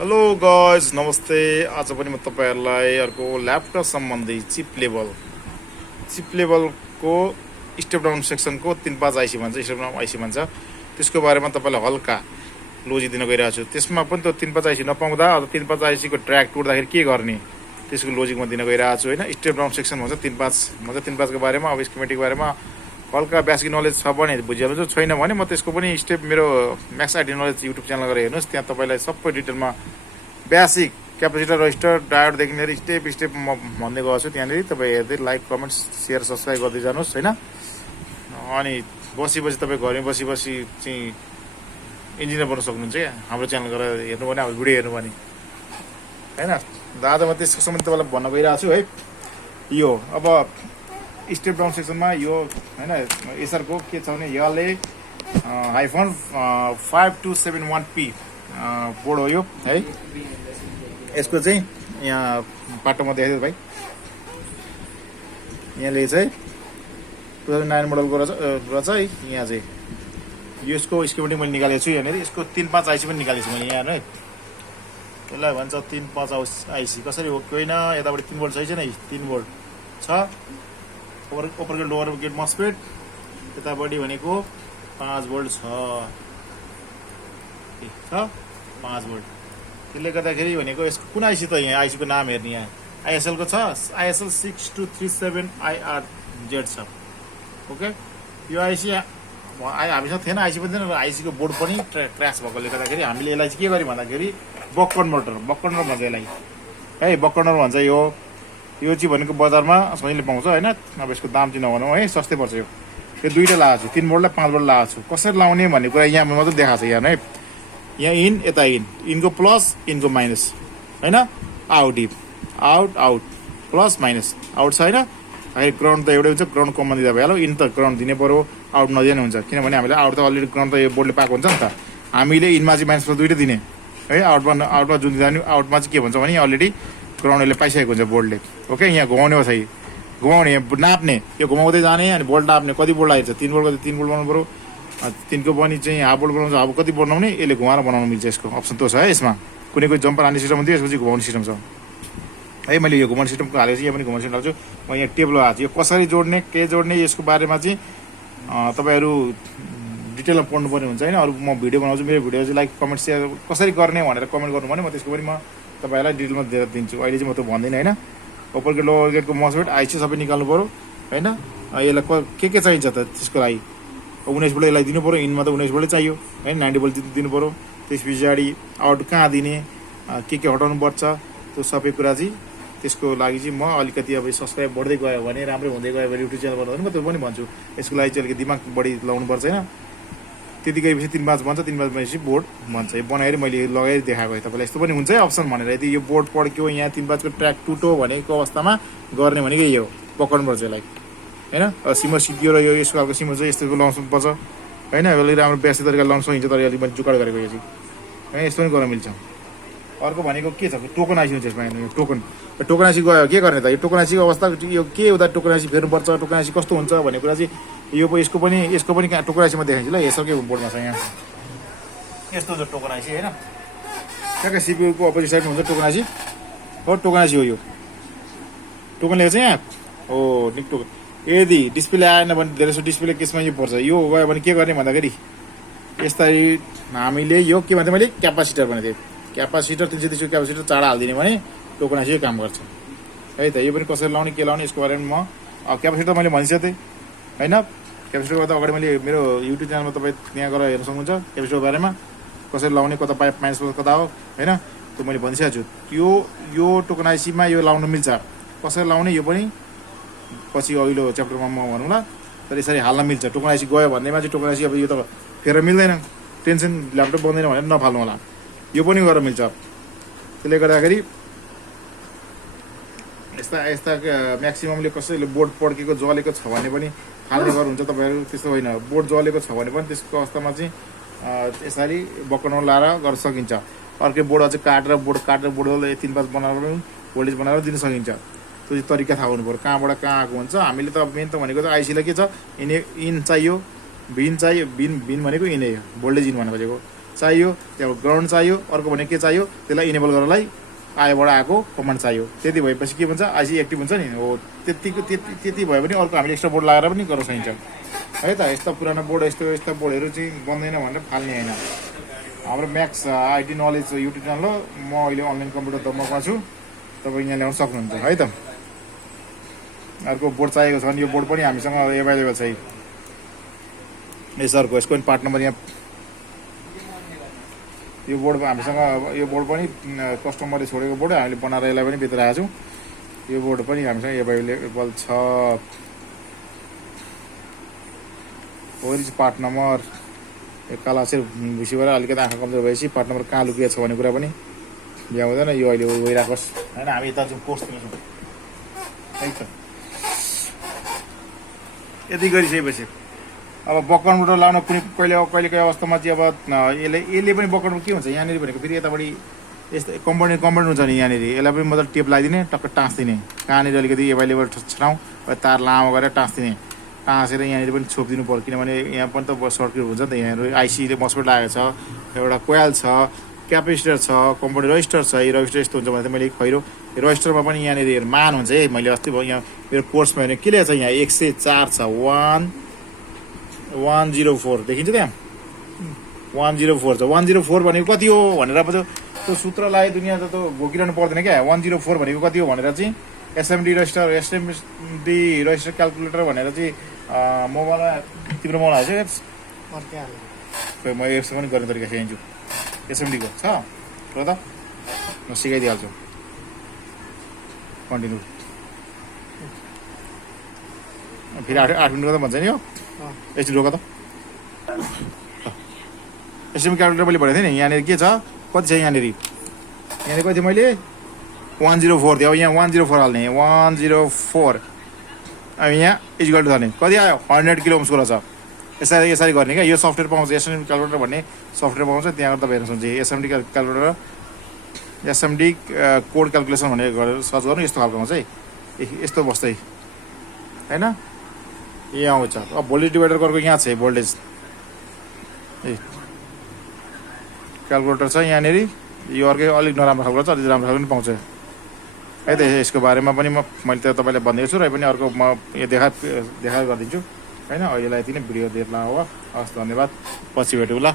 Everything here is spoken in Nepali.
हेलो गाइज नमस्ते। आज पनि म तपाईहरुलाई अर्को ल्यापटप सम्बन्धी चिप लेभलको स्टेप डाउन सेक्सनको 3-5 आइसी भन्छ, स्टेप डाउन आइसी भन्छ। त्यसको बारेमा तपाईलाई हल्का लोजिक दिन गइरहेको छु। त्यसमा पनि त्यो 3-5 आइसी नपाउँदा अथवा 3-5 आइसी को ट्र्याक टुट्दाखेरि के गर्ने त्यसको लोजिक म दिन गइरहेको छु हैन। स्टेप डाउन सेक्सन भन्छ 3-5 भन्छ। 3-5 को बारेमा अब स्किमेटिक बारेमा हल्का बेसिक नलेज छ भने बुझिहाल्नु, छैन भने म त्यसको पनि स्टेप मेरो Max ID knowledge YouTube channel गएर हेर्नुस्। त्यहाँ तपाईलाई सबै डिटेलमा बेसिक क्यापेसिटर रजिस्टर डायोडदेखि लिएर स्टेप स्टेप म भन्दै गएको छु। त्यहाँनिर तपाईँ हेर्दै लाइक कमेन्ट सेयर सब्सक्राइब गर्दै जानुहोस् हैन। अनि बसी तपाईँ घरमै बसी चाहिँ इन्जिनियर बन्न सक्नुहुन्छ क्या, हाम्रो च्यानल गएर हेर्नु भने अब भिडियो हेर्नु भने हैन। आज म त्यसको सम्बन्ध तपाईँलाई भन्न गइरहेको छु है। यो अब स्टेप डाउन सेक्सनमा यो हैन एसआरको के छ भने यसले हाइफन 5271P बोर्ड हो यो है। यसको चाहिँ यहाँ पाटोमा देखाइदियो भाइ, यहाँले चाहिँ 2009 मोडलको रहेछ है। यहाँ चाहिँ यसको स्किमेटिक मैले निकालेको छु। यहाँनिर यसको 3-5 आइसी पनि निकालेको छु मैले यहाँ है। यसलाई भन्छ 3-5 आइसी कसरी हो कि होइन। यताबाट 3 भोल्ट छैन, 3 भोल्ट छ। ओपर गेट लोवर गेट मस्फेट, यतापट्टि भनेको 5 भोल्ट छ 5 भोल्ट। त्यसले गर्दाखेरि भनेको यसको कुन आइसी त यहाँ आइसीको नाम हेर्ने यहाँ आइएसएलको छ, आइएसएल 6237IRZ छ। ओके, यो आइसी हामीसँग थिएन, आइसी पनि थिएन, आइसीको बोर्ड पनि क्र्यास भएकोले गर्दाखेरि हामीले यसलाई चाहिँ के गर्यौँ भन्दाखेरि बक कन्भर्टर भन्छ यसलाई है। बक कन्भर्टर भन्छ यो चाहिँ भनेको बजारमा सबैले पाउँछ होइन। अब यसको दाम चाहिँ नभनौँ है, सस्तै पर्छ यो दुईवटा लगाएको छु, 3 भोल्ट र 5 भोल्ट लगाएको छु। कसरी लाउने भन्ने कुरा यहाँ मात्रै देखाएको छ यहाँ है। यहाँ इन यता इनको प्लस इनको माइनस होइन। आउट प्लस माइनस आउट छ होइन। ग्राउन्ड त एउटै हुन्छ, ग्राउन्ड कमन दिँदा भइहाल्यो। इन त ग्राउन्ड दिने पर्यो, आउट नदिए हुन्छ। किनभने हामीले आउट त अलरेडी ग्राउन्ड त यो बोर्डले पाएको हुन्छ नि त। हामीले इनमा चाहिँ माइनस प्लस दुइटै दिने है। आउटमा जुन दिँदा नि आउटमा चाहिँ के भन्छ भने अलरेडी ग्राउन्डले पाइसकेको हुन्छ बोर्डले। ओके, यहाँ घुमाउने हो सही, घुमाउने नाप्ने, यो घुमाउँदै जाने अनि बोल्ट नाप्ने कति बोल्ट आइन्छ। 3 बोल्ट 3 बोल्ट बनाउनु पर्यो। 3 को पनि चाहिँ हाफ बोल्ट बनाउँछ, हाफ कति बनाउने यसले घुमाएर बनाउनु मिल्छ। यसको अप्सन त्यो छ है। यसमा कुनै जम्पर हान्ने सिस्टम थियो, यसपछि घुमाउने सिस्टम छ है। मैले यो घुमाउने सिस्टमको हालेको छु, यहाँ पनि घुमाउने सिस्टम हाल्छु म। यहाँ टेबल हाल्छु, यो कसरी जोड्ने के जोड्ने यसको बारेमा चाहिँ तपाईँहरू डिटेलमा पढ्नुपर्ने हुन्छ होइन। अरू म भिडियो बनाउँछु, मेरो भिडियो चाहिँ लाइक कमेन्ट सेयर कसरी गर्ने भनेर कमेन्ट गर्नु भने म त्यसको पनि म तपाईँहरूलाई डिटेलमा दिएर दिन्छु। अहिले चाहिँ म त्यो भन्दिनँ होइन। ओपर गेट लोवर गेटको मस्फेट आइसी सबै निकाल्नु पऱ्यो होइन। यसलाई के चाहिन्छ त त्यसको लागि 19 भोल्ट यसलाई दिनु पऱ्यो। इनमा त 19 भोल्टै चाहियो होइन, 90 भोल्ट दिनु पऱ्यो। त्यस पछाडि आउट कहाँ दिने के हटाउनु पर्छ त्यो सबै कुरा चाहिँ त्यसको लागि चाहिँ म अलिकति अब सब्सक्राइब बढ्दै गयो भने राम्रै हुँदै गयो भने युट्युब च्यानल बनाउँदा म त्यो पनि भन्छु। यसको लागि चाहिँ अलिकति दिमाग बढी लाउनुपर्छ होइन। त्यति गएपछि 3-5 भन्छ, 3-5 भएपछि बोर्ड भन्छ। यो बनाएर मैले लगाएर देखाएको है तपाईँलाई। यस्तो पनि हुन्छ है अप्सन भनेर। यदि यो बोर्ड पड्क्यो, यहाँ 3-5 को ट्र्याक टुटो भनेको अवस्थामा गर्ने भनेको यो पक्राउनुपर्छ यसलाई होइन। सिमर सिद्धियो र यो यसको खालको सिमर चाहिँ यस्तो लाउनु पर्छ होइन। यसले राम्रो व्यवस्थित तरिकाले लाउनु सकिन्छ, तर अलिक पनि जुगाड गरेको यो चाहिँ है। यस्तो पनि गर्न मिल्छ। अर्को भनेको के छ, टोकन आइसी हुन्छ यसमा। टोकन आइसी गयो के गर्ने त। यो टोकन आइसीको अवस्था यो के हुँदा टोकन आइसी फेर्नुपर्छ, टोकन आइसी कस्तो हुन्छ भन्ने कुरा चाहिँ यसको पनि टोकन आइसीमा देखाइन्छ ल। यसकै बोर्डमा छ यहाँ यस्तो हुन्छ टोकन आइसी होइन। ट्याक्कै सिपियुको अपोजिट साइडमा हुन्छ टोकन आइसी हो। टोकन आइसी हो यो, टोकन लेखेको छ यहाँ हो निक टोकन। यदि डिस्प्ले आएन भने धेरै जस्तो डिस्प्ले केसमा यो पर्छ। यो गयो भने के गर्ने भन्दाखेरि यस्तै हामीले यो के भन्थेँ मैले क्यापासिटर भनेको थिएँ। क्यापासिटर 330 क्यापासिटर चाडा हालिदिने भने टोकन आइसी काम गर्छ है त। यो पनि कसरी लाउने के लाउने यसको बारेमा म क्यापासिटर मैले भनिसकेको थिएँ होइन। क्यापासिटरको त अगाडि मैले मेरो युट्युब च्यानलमा तपाईँ त्यहाँ गएर हेर्न सक्नुहुन्छ क्यापासिटरको बारेमा कसरी लाउने, कता पाइप माइनस कता हो होइन। त्यो मैले भनिसकेको छु। यो टोकन आइसीमा यो लाउनु मिल्छ। कसरी लाउने यो पनि पछि अघिल्लो च्याप्टरमा म भनौँला। तर यसरी हाल्न मिल्छ। टोकन आइसी गयो भन्दैमा चाहिँ टोकन आइसी अब यो त फेर मिल्दैन, टेन्सन ल्यापटप बन्दैन भनेर नफाल्नु होला। यो पनि गरेर मिल्छ। त्यसले गर्दाखेरि यस्ता म्याक्सिममले कसैले बोर्ड पड्केको जलेको छ भने पनि फाल्ने गर्नु हुन्छ तपाईँहरू। त्यस्तो होइन, बोर्ड जलेको छ भने पनि त्यसको अवस्थामा चाहिँ यसरी बक्कनमा लाएर गर्न सकिन्छ। अर्कै बोर्ड अझै काटेर बोर्डले 3-5 बनाएर भोल्टेज बनाएर दिन सकिन्छ। त्यो चाहिँ तरिका थाहा हुनु पऱ्यो कहाँबाट कहाँ आएको हुन्छ। हामीले त मेन त भनेको त आइसीलाई के छ, इन चाहियो, भिन चाहियो। भिन भनेको इनै हो, भोल्टेज इन भनेको चाहियो, त्यहाँ ग्राउन्ड चाहियो, अर्को भने के चाहियो त्यसलाई इनेबल गर्नलाई आईबाट आएको कमान्ड चाहियो। त्यति भएपछि के भन्छ आईसी एक्टिभ हुन्छ नि हो। त्यति भयो भने अर्को हामीले एक्स्ट्रा बोर्ड लगाएर पनि गर्न सकिन्छ है त। यस्ता पुरानो बोर्ड यस्ता बोर्डहरू चाहिँ बन्दैन भनेर फाल्ने होइन। हाम्रो Max IT knowledge YouTube channel हो, म अहिले अनलाइन कम्प्युटर दमकमा छु, तपाईँ यहाँ ल्याउन सक्नुहुन्छ है त। अर्को बोर्ड चाहिएको छ भने यो बोर्ड पनि हामीसँग एभाइलेबल छ। यसको पनि पार्ट नम्बर यहाँ, यो बोर्ड हामीसँग, यो बोर्ड पनि कस्टमरले छोडेको बोर्ड हामीले बनाएर यसलाई पनि बेचिरहेको छौँ। यो बोर्ड पनि हामीसँग एभाइलेबल छ। वरि पार्ट नम्बर काला चाहिँ भुसीबाट अलिकति आँखा कमजोर भएपछि पार्ट नम्बर कहाँ लुकिएको छ भन्ने कुरा पनि भ्याउँदैन। यो अहिले गइरहेको होइन, हामी यता चाहिँ कोर्स दिन्छौँ है त। यति गरिसकेपछि अब बकनबाट लाउन कहिलेको अवस्थामा चाहिँ अब यसले पनि बकनबाट के हुन्छ यहाँनिर भनेको फेरि यतापट्टि यस्तो कम्पोनेन्ट हुन्छ नि यहाँनिर, यसलाई पनि मतलब टेप लगाइदिने, टक्क टाँसिदिने, कहाँनिर अलिकति एभाइलेबल छराउँ तार लामो गरेर टाँसिदिने, टाँसेर यहाँनिर पनि छोपिदिनु पर्यो। किनभने यहाँ पनि त सर्किट हुन्छ नि त। यहाँनिर आइसीले मसपेट लागेको छ, एउटा कोयल छ, क्यापेसिटर छ, कम्पोनेन्ट रजिस्टर छ। यो रजिस्टर यस्तो हुन्छ भने त मैले खैरो रजिस्टरमा पनि यहाँनिर मान हुन्छ है। मैले अस्ति यहाँ मेरो कोर्समा हेर्ने के छ यहाँ 104 छ, 104 देखिन्छ त्यहाँ 104 छ। 104 भनेको कति हो भनेर अब त्यो सूत्रलाई दुनियाँ त घोकिरहनु पर्दैन क्या। 104 भनेको कति हो भनेर चाहिँ एसएमडी रजिस्टर क्यालकुलेटर भनेर चाहिँ मोबाइलमा तिम्रो मोबाइल हाल्छ म यसो पनि गर्ने तरिका सिकाइदिन्छु। एसएमडीको छ र त म सिकाइदिइहाल्छु। कन्टिन्यू फेरि 8 मिनटको त भन्छ नि हो। एकछिन रोक त। एसएमडी क्यालकुलेटर मैले भनेको थिएँ नि, यहाँनिर के छ कति छ यहाँनिर कति थियो मैले 104 थियो। अब यहाँ 104 हाल्ने 104 अब यहाँ इक्वल टु हाल्ने कति आयो 100 किलो ओम्सको रहेछ। यसरी गर्ने क्या। यो सफ्टवेयर पाउँछ एसएमडी क्यालकुलेटर भन्ने सफ्टवेयर पाउँछ, त्यहाँ तपाईँ हेर्न सक्नुहुन्छ। SMD calculator SMD code calculation भनेर गरेर सर्च गर्नु, यस्तो खालको आउँछ है। यस्तो बस्छ है होइन, यहाँ आउँछ। अब भोल्टेज डिभाइडर गरेको यहाँ छ भोल्टेज ए क्यालकुलेटर छ यहाँनिर। यो अर्कै अलिक नराम्रो खालको छ, अलिक राम्रो खालको पनि पाउँछ है त। यसको बारेमा पनि मैले त तपाईँलाई भनिदिएको छु र पनि अर्को म यो देखा गरिदिन्छु होइन। अहिलेलाई यति नै भिडियो देख्ला हो। हस् धन्यवाद, पछि भेटौँ ल।